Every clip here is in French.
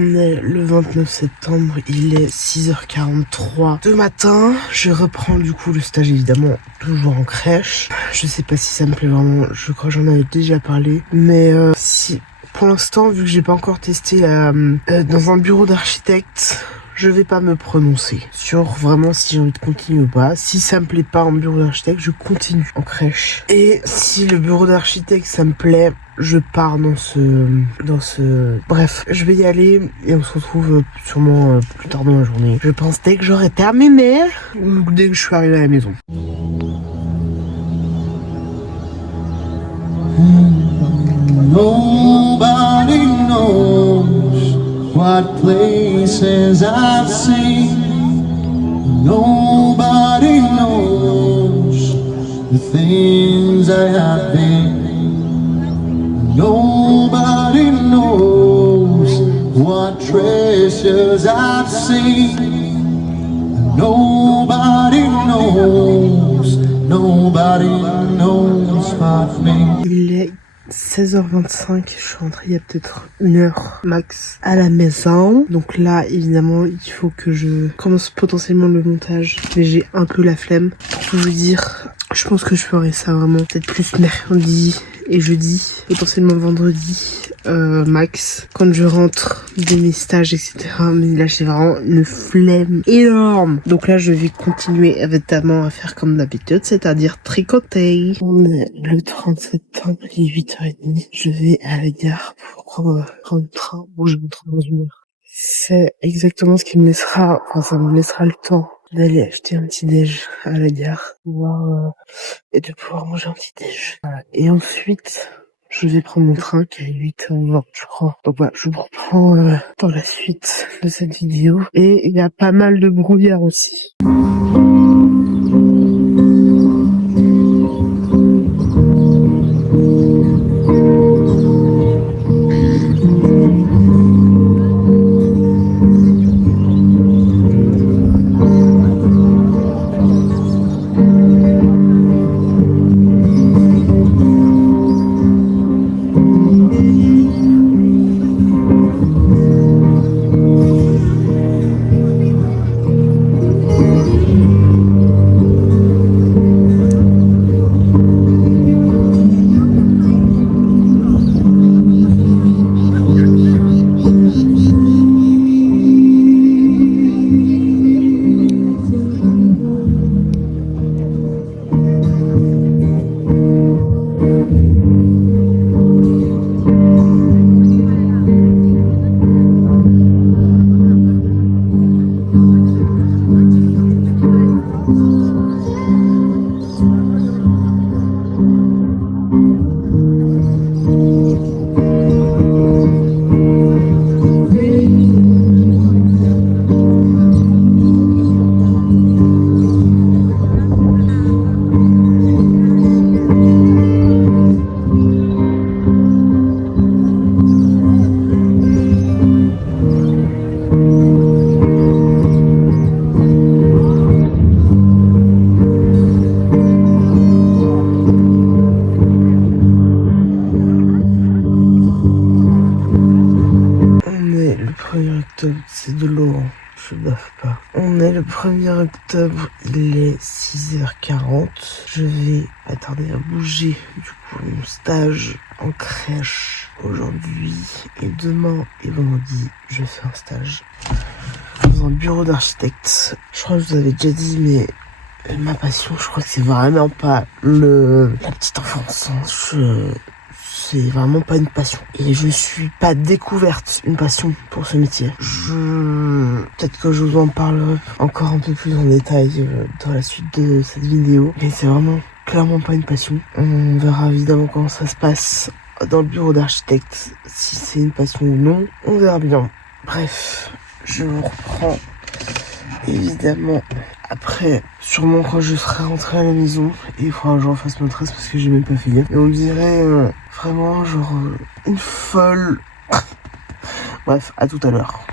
On est le 29 septembre, il est 6h43 de matin. Je reprends du coup le stage évidemment toujours en crèche. Je sais pas si ça me plaît vraiment, je crois que j'en avais déjà parlé. Mais si pour l'instant, vu que j'ai pas encore testé dans un bureau d'architecte, je vais pas me prononcer sur vraiment si j'ai envie de continuer ou pas. Si ça me plaît pas en bureau d'architecte, je continue en crèche. Et si le bureau d'architecte ça me plaît, je pars dans ce... Bref, je vais y aller et on se retrouve sûrement plus tard dans la journée. Je pense dès que j'aurai terminé ou dès que je suis arrivé à la maison. Nobody knows what places I've seen. Nobody knows the things I have been. Nobody knows what treasures I've seen. Nobody knows but me. Il est 16h25, je suis rentrée il y a peut-être 1 heure max à la maison. Donc là, évidemment, il faut que je commence potentiellement le montage. Mais j'ai un peu la flemme. Pour tout vous dire, je pense que je ferai ça vraiment peut-être plus mercredi et jeudi, potentiellement vendredi max, quand je rentre de mes stages, etc. Mais là, j'ai vraiment une flemme énorme. Donc là, je vais continuer évidemment à faire comme d'habitude, c'est-à-dire tricoter. On est le 30 septembre, il est 8h30. Je vais à la gare pour prendre le train. Bon, je rentre dans 1 heure. C'est exactement ce qui me laissera, enfin, ça me laissera le temps d'aller acheter un petit déj à la gare, et de pouvoir manger un petit déj. Voilà. Et ensuite, je vais prendre mon train qui est à 8h20, je crois. Donc voilà, je vous reprends dans la suite de cette vidéo. Et il y a pas mal de brouillard aussi. C'est de l'eau, hein. Je baffe pas. On est le 1er octobre, il est 6h40. Je vais attarder à bouger du coup mon stage en crèche aujourd'hui. Et demain et vendredi, je fais un stage dans un bureau d'architecte. Je crois que je vous avais déjà dit, mais ma passion, je crois que c'est vraiment pas la petite enfance, hein. C'est vraiment pas une passion. Et je suis pas découverte une passion pour ce métier. Peut-être que je vous en parlerai encore un peu plus en détail dans la suite de cette vidéo. Mais c'est vraiment clairement pas une passion. On verra évidemment comment ça se passe dans le bureau d'architecte. Si c'est une passion ou non, on verra bien. Bref, je vous reprends évidemment après, sûrement quand je serai rentré à la maison. Et il faudra que je refasse ma tresse parce que j'ai même pas fait gaffe. Et on dirait vraiment genre une folle. Bref, à tout à l'heure.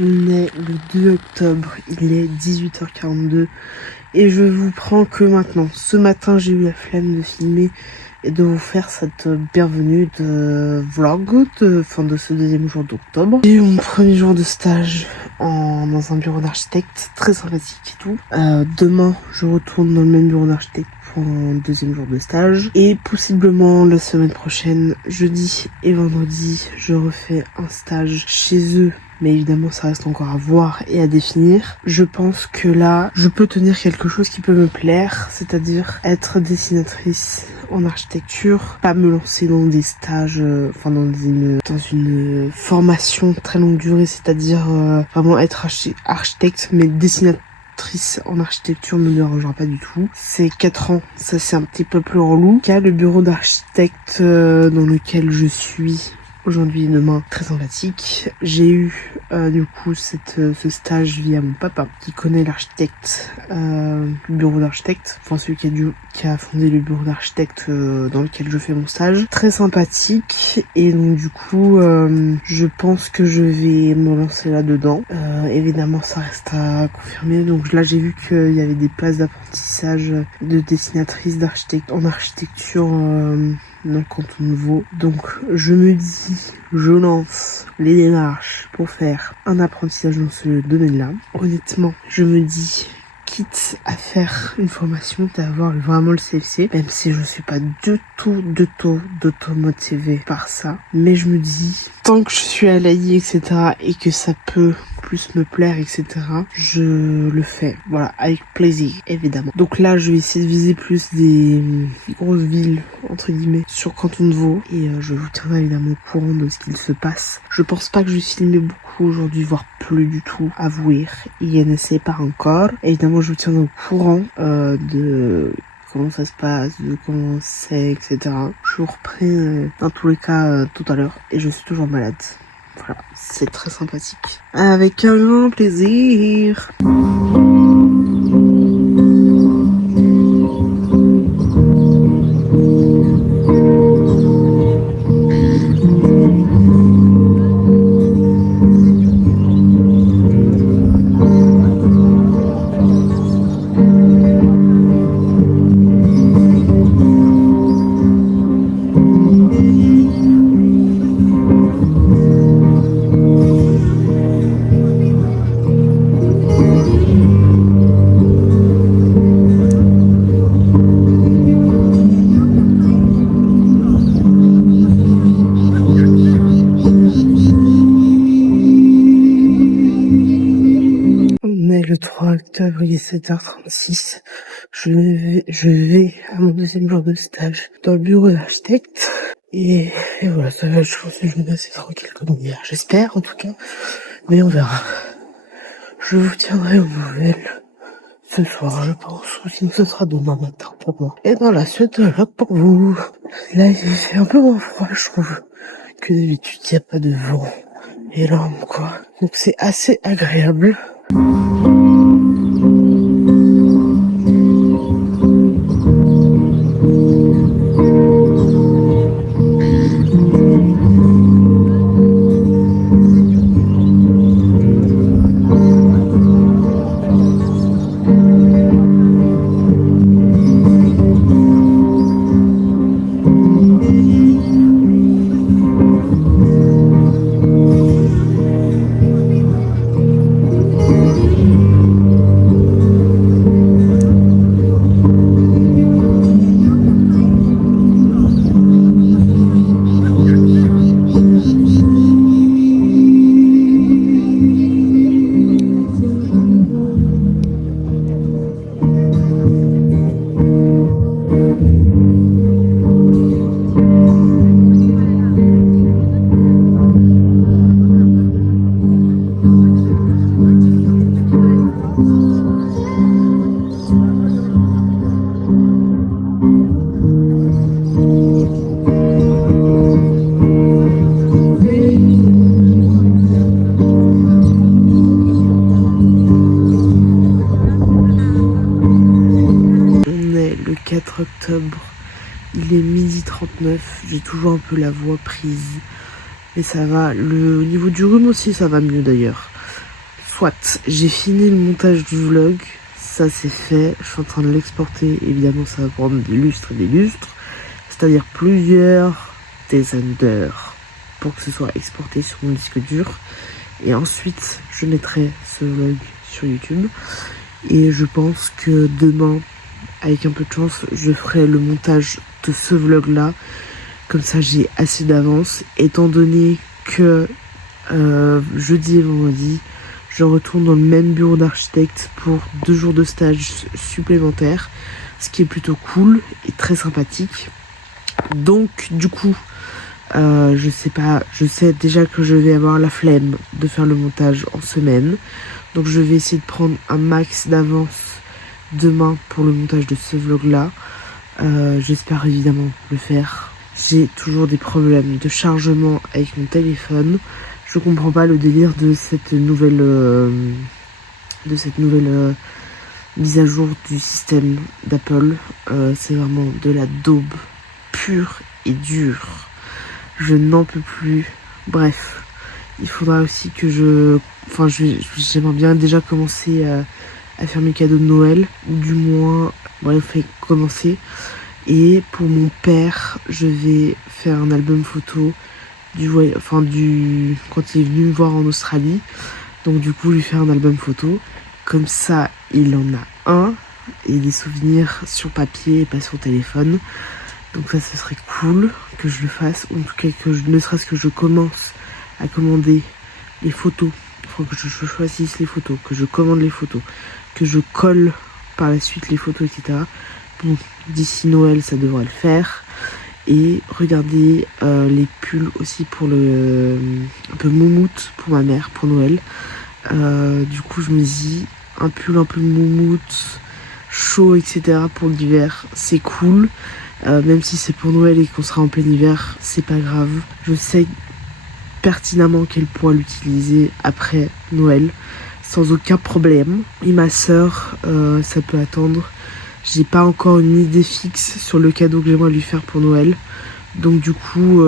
On est le 2 octobre, il est 18h42 et je vous prends que maintenant. Ce matin, j'ai eu la flemme de filmer et de vous faire cette bienvenue de vlog de fin de ce deuxième jour d'octobre. J'ai eu mon premier jour de stage dans un bureau d'architecte, très sympathique et tout. Demain, je retourne dans le même bureau d'architecte pour un deuxième jour de stage. Et possiblement la semaine prochaine, jeudi et vendredi, je refais un stage chez eux. Mais évidemment, ça reste encore à voir et à définir. Je pense que là, je peux tenir quelque chose qui peut me plaire, c'est-à-dire être dessinatrice en architecture, pas me lancer dans des stages, dans une formation très longue durée, c'est-à-dire vraiment être architecte, mais dessinatrice en architecture ne me dérangera pas du tout. C'est 4 ans, ça c'est un petit peu plus relou. Il y a le bureau d'architecte dans lequel je suis aujourd'hui et demain, très sympathique. J'ai eu du coup ce stage via mon papa qui connaît l'architecte, le bureau d'architecte, enfin celui qui a fondé le bureau d'architecte dans lequel je fais mon stage. Très sympathique et donc du coup je pense que je vais me lancer là-dedans. Évidemment ça reste à confirmer, donc là j'ai vu qu'il y avait des places d'apprentissage de dessinatrice d'architecte en architecture dans le canton de Vaud. Donc je me dis, je lance les démarches pour faire un apprentissage dans ce domaine-là. Honnêtement, je me dis, quitte à faire une formation, d'avoir vraiment le CFC, même si je suis pas du tout motivée par ça. Mais je me dis, tant que je suis à l'AI, etc., et que ça peut plus me plaire, etc., je le fais. Voilà, avec plaisir, évidemment. Donc là, je vais essayer de viser plus des grosses villes, entre guillemets, sur Canton de Vaud. Et je vous tiendrai évidemment au courant de ce qu'il se passe. Je pense pas que je vais filmer beaucoup aujourd'hui, voire plus du tout, avouer. Il ne sait pas encore. Évidemment, je vous tiendrai au courant de comment ça se passe, de comment c'est, etc. Je vous reprends dans tous les cas tout à l'heure. Et je suis toujours malade. Voilà, c'est très sympathique. Avec un grand plaisir. Le 3 octobre, il est 7h36. Je vais à mon deuxième jour de stage dans le bureau d'architecte. Et voilà, ça va, je pense que je vais assez tranquille comme hier. J'espère, en tout cas. Mais on verra. Je vous tiendrai aux nouvelles ce soir, je pense. Ou sinon, ce sera demain matin pour moi. Et dans la suite de vlog pour vous. Là, il fait un peu moins froid, je trouve. Que d'habitude, il n'y a pas de vent énorme, quoi. Donc c'est assez agréable. le 4 octobre. Il est 12h39. J'ai toujours un peu la voix prise. Mais ça va. Au niveau du rhume aussi, ça va mieux d'ailleurs. Soit, j'ai fini le montage du vlog, ça c'est fait, je suis en train de l'exporter, évidemment ça va prendre des lustres et des lustres, c'est-à-dire plusieurs dizaines d'heures pour que ce soit exporté sur mon disque dur. Et ensuite, je mettrai ce vlog sur YouTube. Et je pense que demain, avec un peu de chance, je ferai le montage de ce vlog-là. Comme ça, j'ai assez d'avance. Étant donné que jeudi et vendredi, je retourne dans le même bureau d'architecte pour 2 jours de stage supplémentaires. Ce qui est plutôt cool et très sympathique. Donc, du coup... je sais pas, je sais déjà que je vais avoir la flemme de faire le montage en semaine. Donc je vais essayer de prendre un max d'avance demain pour le montage de ce vlog là. J'espère évidemment le faire. J'ai toujours des problèmes de chargement avec mon téléphone. Je comprends pas le délire de cette nouvelle mise à jour du système d'Apple. C'est vraiment de la daube pure et dure. Je n'en peux plus. Bref, il faudra aussi que j'aimerais bien déjà commencer à faire mes cadeaux de Noël. Ou du moins, bref, commencer. Et pour mon père, je vais faire un album photo quand il est venu me voir en Australie. Donc du coup, lui faire un album photo. Comme ça, il en a un. Et des souvenirs sur papier et pas sur téléphone. Donc ça serait cool que je le fasse, ou en tout cas ne serait-ce que je commence à commander les photos. Il faut que je choisisse les photos, que je commande les photos, que je colle par la suite les photos, etc. Bon, d'ici Noël, ça devrait le faire. Et regardez les pulls aussi pour un peu moumoute pour ma mère, pour Noël. Du coup, je me dis, un pull un peu moumoute, chaud, etc. pour l'hiver, c'est cool. Même si c'est pour Noël et qu'on sera en plein hiver, c'est pas grave. Je sais pertinemment qu'elle pourra l'utiliser après Noël sans aucun problème. Et ma soeur, ça peut attendre. J'ai pas encore une idée fixe sur le cadeau que j'aimerais lui faire pour Noël. Donc du coup,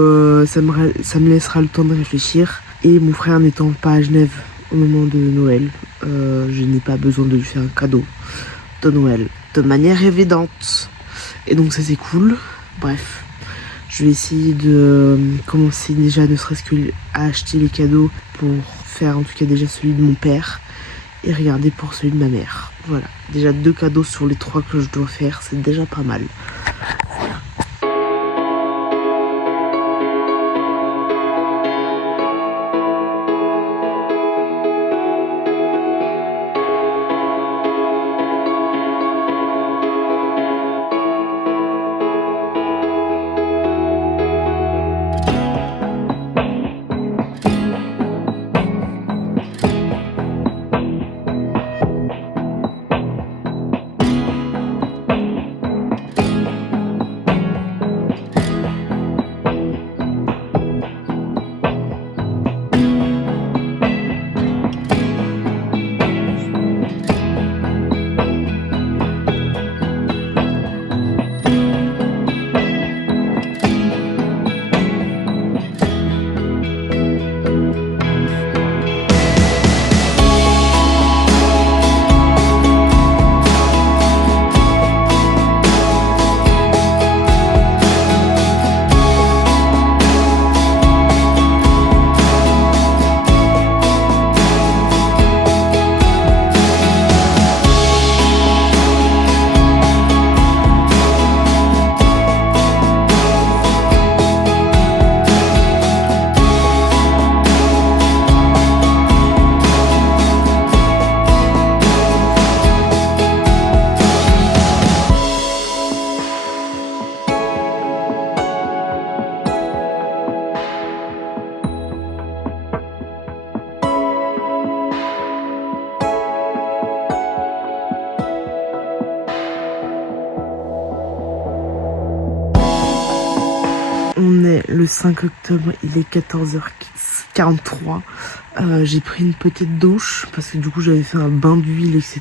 ça me laissera le temps de réfléchir. Et mon frère n'étant pas à Genève au moment de Noël, je n'ai pas besoin de lui faire un cadeau de Noël de manière évidente. Et donc ça c'est cool. Bref, je vais essayer de commencer déjà ne serait-ce que à acheter les cadeaux pour faire en tout cas déjà celui de mon père et regarder pour celui de ma mère. Voilà, déjà 2 cadeaux sur les 3 que je dois faire, c'est déjà pas mal. On est le 5 octobre, il est 14h43. J'ai pris une petite douche parce que du coup j'avais fait un bain d'huile, etc.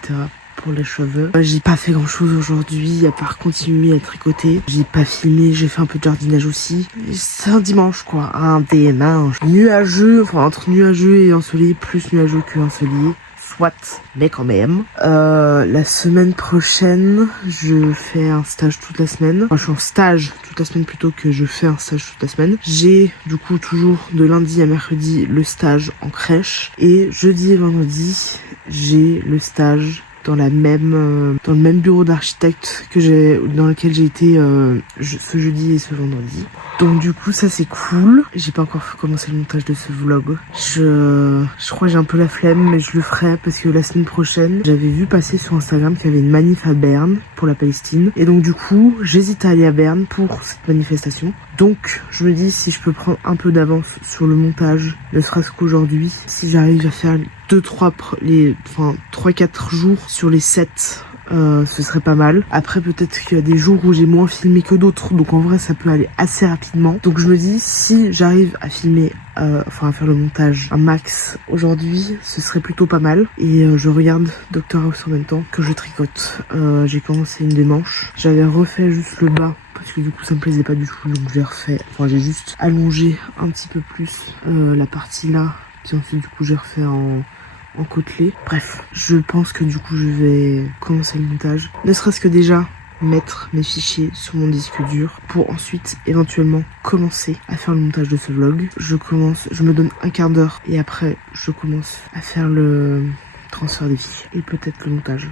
pour les cheveux. J'ai pas fait grand chose aujourd'hui à part continuer à tricoter. J'ai pas filmé, j'ai fait un peu de jardinage aussi. C'est un dimanche quoi, un dimanche nuageux, enfin entre nuageux et ensoleillé, plus nuageux que ensoleillé. soit, mais quand même. La semaine prochaine, je fais un stage toute la semaine. Enfin, je suis en stage toute la semaine plutôt que je fais un stage toute la semaine. J'ai du coup toujours de lundi à mercredi le stage en crèche. Et jeudi et vendredi, j'ai le stage dans le même bureau d'architecte dans lequel j'ai été ce jeudi et ce vendredi. Donc du coup ça c'est cool. J'ai pas encore commencé le montage de ce vlog. Je crois que j'ai un peu la flemme, mais je le ferai parce que la semaine prochaine j'avais vu passer sur Instagram qu'il y avait une manif à Berne pour la Palestine. Et donc du coup j'hésite à aller à Berne pour cette manifestation. Donc je me dis si je peux prendre un peu d'avance sur le montage, ne serait-ce qu'aujourd'hui, si j'arrive à faire 3-4 jours sur les 7, ce serait pas mal. Après peut-être qu'il y a des jours où j'ai moins filmé que d'autres, donc en vrai ça peut aller assez rapidement. Donc je me dis si j'arrive à filmer à faire le montage un max aujourd'hui, ce serait plutôt pas mal. Et je regarde Dr House en même temps que je tricote. J'ai commencé une des manches, j'avais refait juste le bas parce que du coup ça me plaisait pas du tout, donc j'ai juste allongé un petit peu plus la partie là, puis ensuite du coup j'ai refait en côtelé. Bref, je pense que du coup je vais commencer le montage, ne serait-ce que déjà mettre mes fichiers sur mon disque dur pour ensuite éventuellement commencer à faire le montage de ce vlog. Je me donne un quart d'heure et après je commence à faire le transfert des fichiers et peut-être le montage.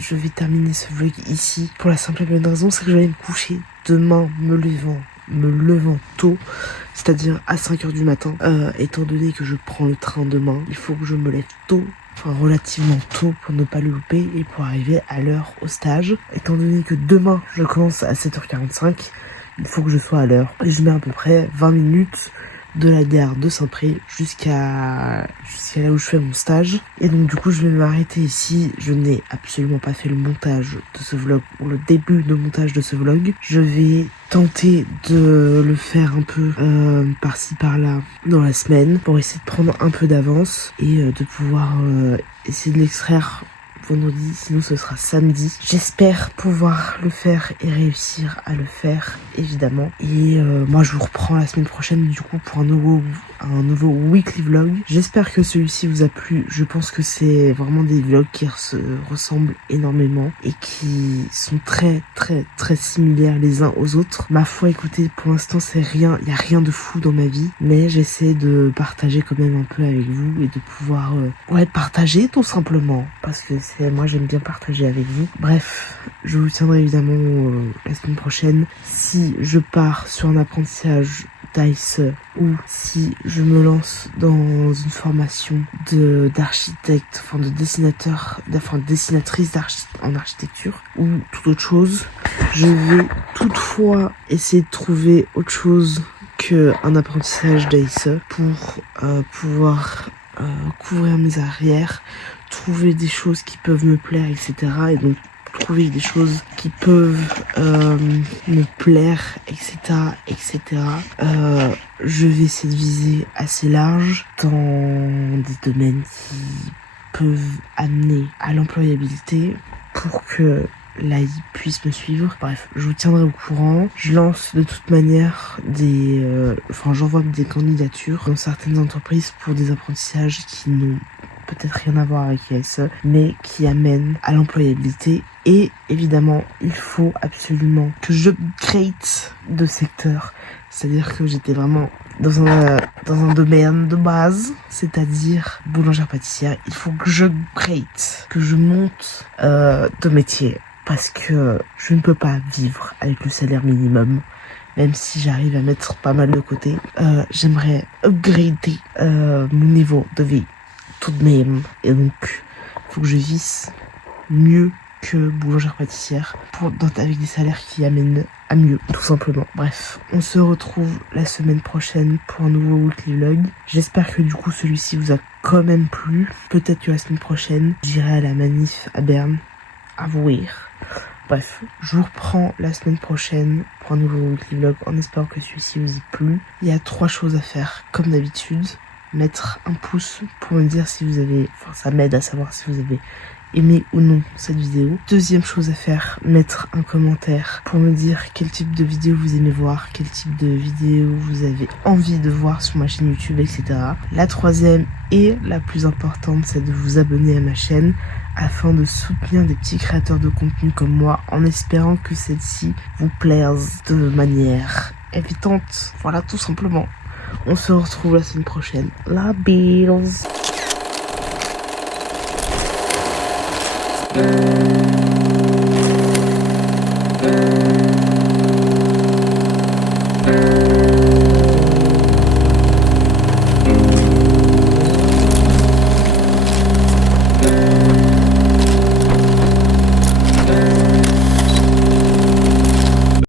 Je vais terminer ce vlog ici pour la simple et bonne raison, c'est que je vais me coucher demain me levant tôt, c'est-à-dire à 5h du matin. Étant donné que je prends le train demain, il faut que je me lève tôt, relativement tôt pour ne pas le louper et pour arriver à l'heure au stage. Étant donné que demain je commence à 7h45, il faut que je sois à l'heure. Et je mets à peu près 20 minutes de la gare de Saint-Pré jusqu'à là où je fais mon stage. Et donc du coup je vais m'arrêter ici. Je n'ai absolument pas fait le montage de ce vlog, ou le début de montage de ce vlog. Je vais tenter de le faire un peu par-ci par-là dans la semaine pour essayer de prendre un peu d'avance et de pouvoir essayer de l'extraire vendredi, sinon ce sera samedi. J'espère pouvoir le faire et réussir à le faire, évidemment. Et moi je vous reprends la semaine prochaine du coup pour un nouveau weekly vlog. J'espère que celui-ci vous a plu. Je pense que c'est vraiment des vlogs qui se ressemblent énormément et qui sont très très très similaires les uns aux autres. Ma foi, écoutez, pour l'instant il y a rien de fou dans ma vie, mais j'essaie de partager quand même un peu avec vous et de pouvoir partager tout simplement, parce que moi j'aime bien partager avec vous. Bref, je vous tiendrai évidemment la semaine prochaine si je pars sur un apprentissage d'ASE ou si je me lance dans une formation d'architecte, de dessinatrice en architecture ou toute autre chose. Je vais toutefois essayer de trouver autre chose qu'un apprentissage d'ASE pour pouvoir couvrir mes arrières, trouver des choses qui peuvent me plaire, etc. Et donc trouver des choses qui peuvent me plaire, etc. Je vais essayer de viser assez large dans des domaines qui peuvent amener à l'employabilité pour que l'AI puisse me suivre. Bref, je vous tiendrai au courant. Je lance de toute manière j'envoie des candidatures dans certaines entreprises pour des apprentissages qui n'ont peut-être rien à voir avec l'ASE, mais qui amènent à l'employabilité. Et évidemment, il faut absolument que j'upgrade de secteur. C'est-à-dire que j'étais vraiment dans un domaine de base, c'est-à-dire boulangère-pâtissière. Il faut que j'upgrade, que je monte de métier. Parce que je ne peux pas vivre avec le salaire minimum, même si j'arrive à mettre pas mal de côté. J'aimerais upgrader mon niveau de vie tout de même. Et donc, il faut que je vise mieux que boulangère-pâtissière avec des salaires qui amènent à mieux, tout simplement. Bref, on se retrouve la semaine prochaine pour un nouveau weekly vlog. J'espère que du coup celui-ci vous a quand même plu. Peut-être que la semaine prochaine, j'irai à la manif à Berne. À voir. Bref, je vous reprends la semaine prochaine pour un nouveau weekly vlog en espérant que celui-ci vous ait plu. Il y a 3 choses à faire, comme d'habitude. Mettre un pouce pour me dire si vous avez... Enfin, ça m'aide à savoir si vous avez aimé ou non cette vidéo. Deuxième chose à faire, mettre un commentaire pour me dire quel type de vidéo vous aimez voir, quel type de vidéo vous avez envie de voir sur ma chaîne YouTube, etc. La troisième et la plus importante, c'est de vous abonner à ma chaîne afin de soutenir des petits créateurs de contenu comme moi en espérant que celle-ci vous plaise de manière évidente. Voilà, tout simplement. On se retrouve la semaine prochaine. La Beatles.